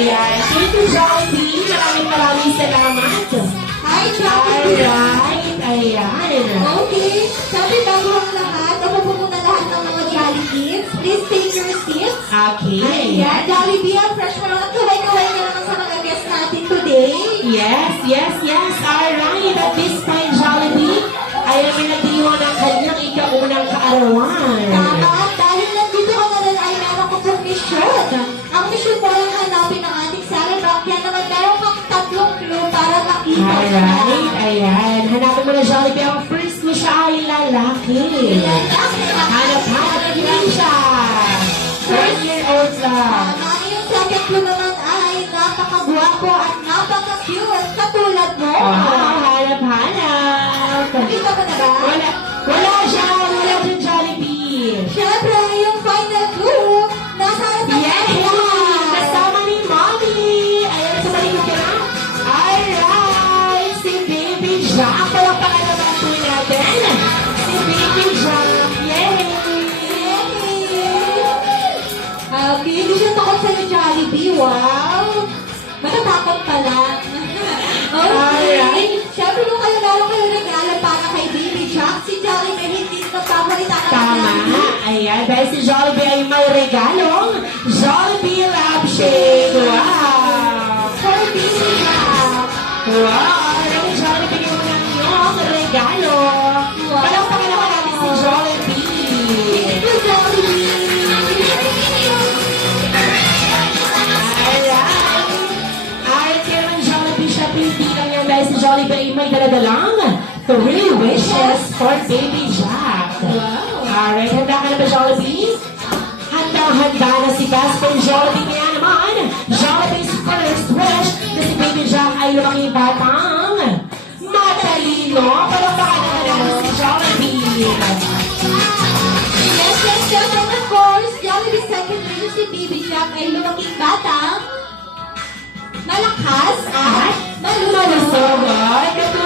Ayan. Thank you, Jollibee. Maraming salamat. Hi, Jollibee. Alright. Ayan. Okay. Sabi bago ang lahat, ako po muna lahat ng mga Jollibees. Please take your seats. Okay. Ayan, Jollibee, ang fresh mo naman. Kaway-kaway na naman sa mga guests natin today. Yes. Alright. At this time, Jollibee, ay pinagdiwa ng kanyang ikaunang kaarawan. Tama, dahil nandito ka na rin ay meron ko pong mission. Ang mission mo lang hanapin ng ating celebrant. Kaya naman meron kang tatlong clue para makita Alright. Ayan. Hanapin mo na, Jollibee. Ang first mo siya ay lalaki. Hanap din siya. 1-year-old lang. Tama, yung second clue naman ay napakagwapo at napaka-cute katulad mo. Hanap. Nakita mo na ba? Wala siya dyan, Jollibee. Siyempre, yung final clue, nasa atin Yes! Kasama ni Mommy! Ayan, sa malikot ka na. Alright! Si Baby Jack. Palakpakan naman po natin. Si Baby Jack. Yay! Okay, hindi siya takot sa'yo, Jollibee. Wow! Matatakot pala. Alright. Siyempre, kung meron kayo regalo para kay Baby Jack, si Jollibee hindi na paborita ka Tama. Ayan, dahil si Jollibee ay may regalong Jollibee Lampshade. Wow! For Baby Jack. Wow! Alright, Jollibee, bigyan mo ng iyong regalo. Wow. Palakpakan naman natin si Jollibee. Thank you, Jollibee. Alright, kaya naman Jollibee siya pinipilitan niya dahil si Jollibee ay may daladalang 3 wishes for Baby Jack. Wow. Alright, handa ka na ba, Jollibee? Handa na si Casper Jollibee. Kaya naman, Jollibee's first wish na si Baby Jack ay lumaking batang matalino. Palakpakan naman natin si Jollibee. Yes. And of course, Jollibee's second wish si Baby Jack ay lumaking batang malakas at malusog. Malusog.